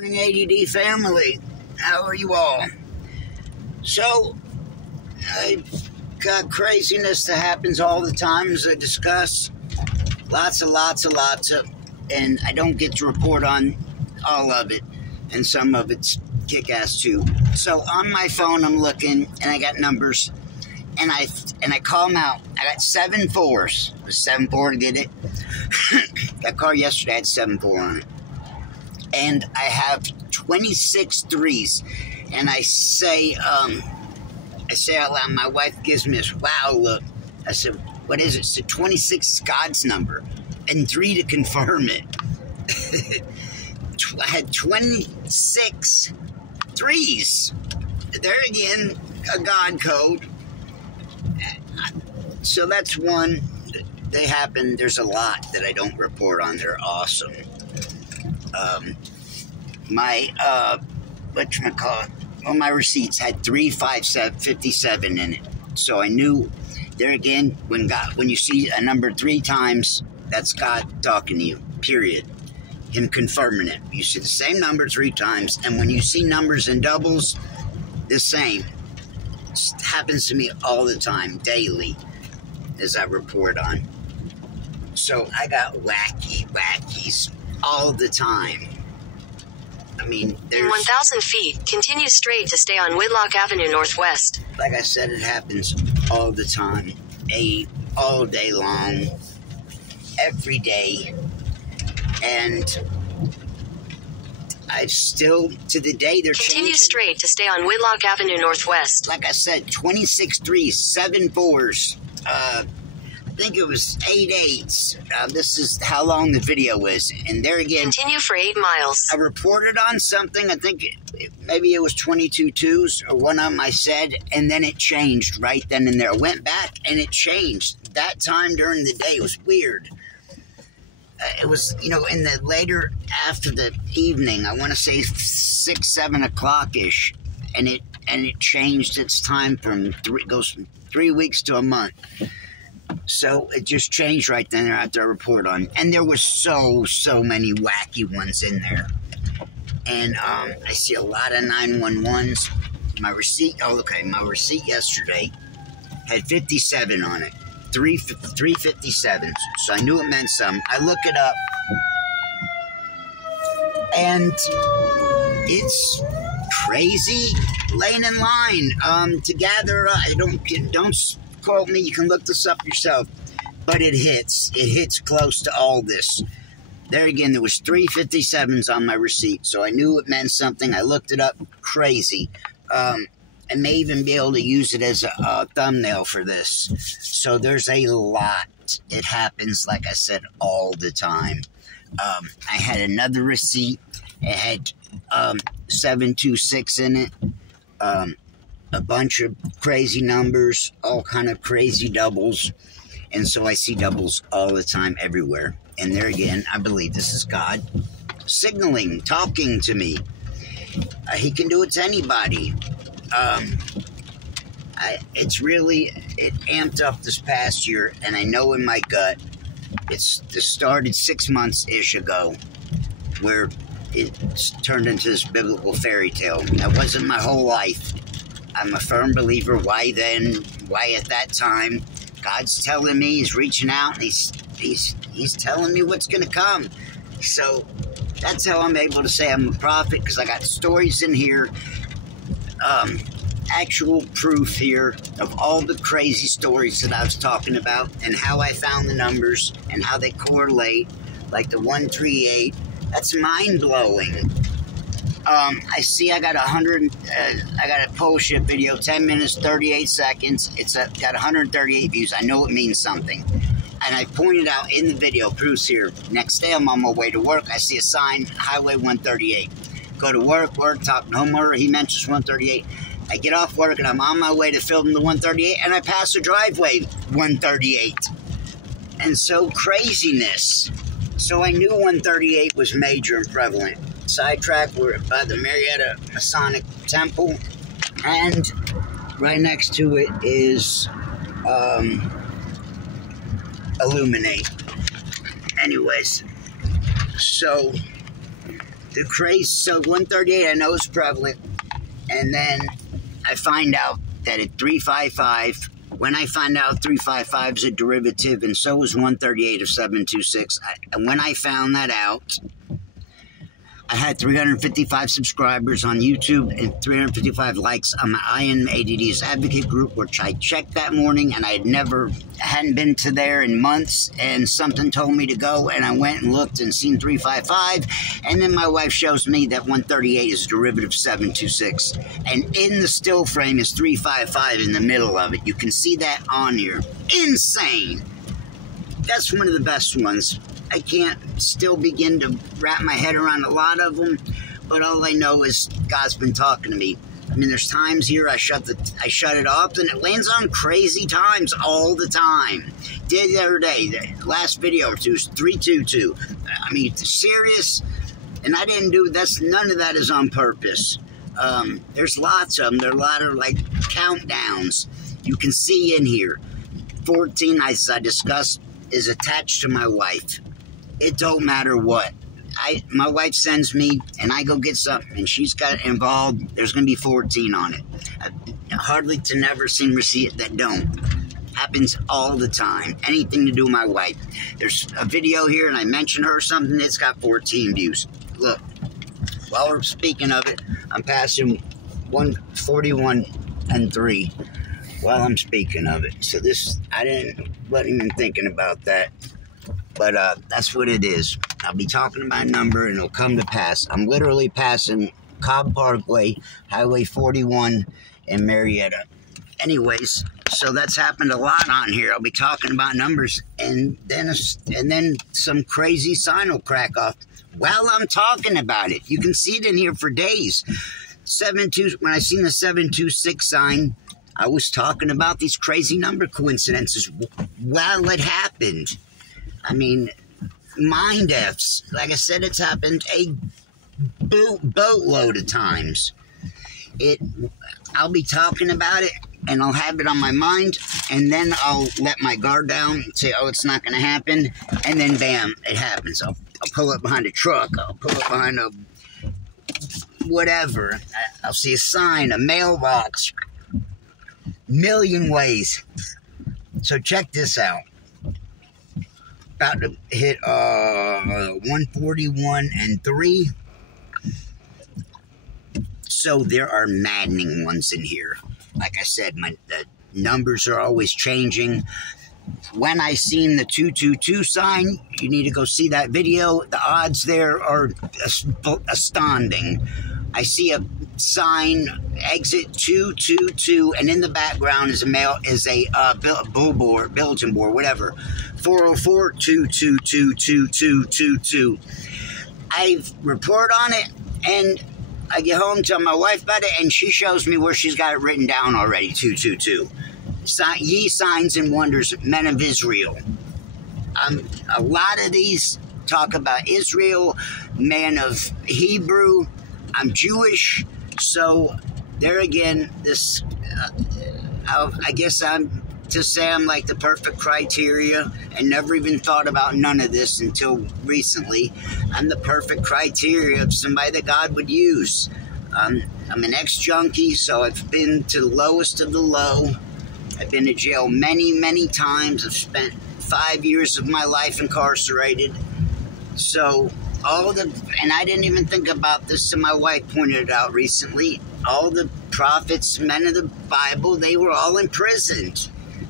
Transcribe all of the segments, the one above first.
Morning, ADD family. How are you all? So, I've got craziness that happens all the time, as I discuss. Lots of, and I don't get to report on all of it, and some of it's kick-ass too. So on my phone, I'm looking, and I got numbers, and I call them out. I got 7 4s. It was 7-4 to get it. That car yesterday had 7-4 on it. And I have 26 3s, and I say out loud, my wife gives me this wow look. I said, what is it? So 26 is God's number, and 3 to confirm it. I had 26 3s. There again, a God code. So that's one. They happen. There's a lot that I don't report on. They're awesome. My receipts had 357 in it. So I knew, there again, when you see a number 3 times, that's God talking to you, period. Him confirming it. You see the same number 3 times, and when you see numbers in doubles, the same. It happens to me all the time, daily, as I report on. So I got wackies all the time. I mean, in 1,000 feet, continue straight to stay on Whitlock Avenue Northwest. Like I said, it happens all the time, all day long, every day, and I've still, to the day they're changing. Continue straight to stay on Whitlock Avenue Northwest. Like I said, 26 3s, 7 4s, I think it was 8 8s. This is how long the video is. And there again, continue for 8 miles. I reported on something. I think maybe it was 22 2s or one of them I said, and then it changed right then and there. I went back and it changed. That time during the day, it was weird. It was, in the later after the evening, I want to say 6, 7 o'clock-ish, and it changed its time from goes from 3 weeks to a month. So it just changed right then and there after I report on. And there were so many wacky ones in there. And I see a lot of 911s. My receipt yesterday had 57 on it. 357s. So I knew it meant something. I look it up. And it's crazy laying in line to gather. Don't quote me, you can look this up yourself, but it hits close to all this. There again, there was 357s on my receipt, so I knew it meant something. I looked it up. Crazy. I may even be able to use it as a thumbnail for this. So there's a lot. It happens, like I said, all the time. I had another receipt. It had 726 in it. A bunch of crazy numbers, all kind of crazy doubles. And so I see doubles all the time everywhere. And there again, I believe this is God signaling, talking to me. He can do it to anybody. It amped up this past year, and I know in my gut, this started 6 months-ish ago, where it turned into this biblical fairy tale. That wasn't my whole life. I'm a firm believer. Why then? Why at that time? God's telling me, He's reaching out, and He's telling me what's going to come. So that's how I'm able to say I'm a prophet, because I got stories in here, actual proof here of all the crazy stories that I was talking about, and how I found the numbers and how they correlate, like the 138. That's mind-blowing. I see I got a pole ship video, 10 minutes, 38 seconds. It's got 138 views. I know it means something. And I pointed out in the video, proofs here. Next day, I'm on my way to work. I see a sign, Highway 138. Go to work, talk no more. He mentions 138. I get off work, and I'm on my way to film the 138, and I pass the driveway 138. And so craziness. So I knew 138 was major and prevalent. Sidetrack, we're by the Marietta Masonic Temple, and right next to it is Illuminate. Anyways, so the craze, so 138 I know is prevalent, and then I find out that at 355, when I find out 355 is a derivative, and so is 138 of 726, and when I found that out, I had 355 subscribers on YouTube and 355 likes on my I Am ADD's advocate group, which I checked that morning, and I hadn't been to there in months, and something told me to go, and I went and looked and seen 355, and then my wife shows me that 138 is a derivative of 726, and in the still frame is 355 in the middle of it. You can see that on here. Insane! That's one of the best ones. I can't still begin to wrap my head around a lot of them, but all I know is God's been talking to me. I mean, there's times here I shut it off, and it lands on crazy times all the time. Did the other day, the last video or two was 322. I mean, serious, and I didn't do that's. None of that is on purpose. There's lots of them. There are a lot of like countdowns. You can see in here. 14, as I discussed, is attached to my wife. It don't matter what. My wife sends me, and I go get something, and she's got involved. There's going to be 14 on it. Hardly to never seen receipt that don't. Happens all the time. Anything to do with my wife. There's a video here, and I mention her or something. It's got 14 views. Look, while we're speaking of it, I'm passing 141 and 3 while I'm speaking of it. So this, I wasn't even thinking about that. But that's what it is. I'll be talking about a number, and it'll come to pass. I'm literally passing Cobb Parkway, Highway 41, in Marietta. Anyways, so that's happened a lot on here. I'll be talking about numbers, and then some crazy sign will crack off while I'm talking about it. You can see it in here for days. When I seen the 726 sign, I was talking about these crazy number coincidences while it happened. I mean, mind F's. Like I said, it's happened a boatload of times. I'll be talking about it, and I'll have it on my mind, and then I'll let my guard down and say, oh, it's not going to happen, and then bam, it happens. I'll pull up behind a truck. I'll pull up behind a whatever. I'll see a sign, a mailbox. Million ways. So check this out. About to hit 141 and 3. So there are maddening ones in here. Like I said, the numbers are always changing. When I seen the 222 sign, you need to go see that video. The odds there are astounding. I see a sign, exit 222, and in the background is a bulletin board, whatever. 404-222-2222. I report on it, and I get home, tell my wife about it, and she shows me where she's got it written down already, 222. Ye signs and wonders, men of Israel. A lot of these talk about Israel, man of Hebrew. I'm Jewish, so there again, this, I guess I'm like the perfect criteria, and never even thought about none of this until recently. I'm the perfect criteria of somebody that God would use. I'm an ex-junkie, so I've been to the lowest of the low. I've been to jail many, many times. I've spent 5 years of my life incarcerated. So and I didn't even think about this till my wife pointed it out recently. All the prophets, men of the Bible, they were all imprisoned.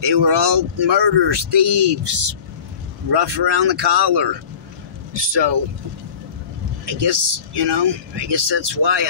They were all murderers, thieves, rough around the collar. So I guess that's why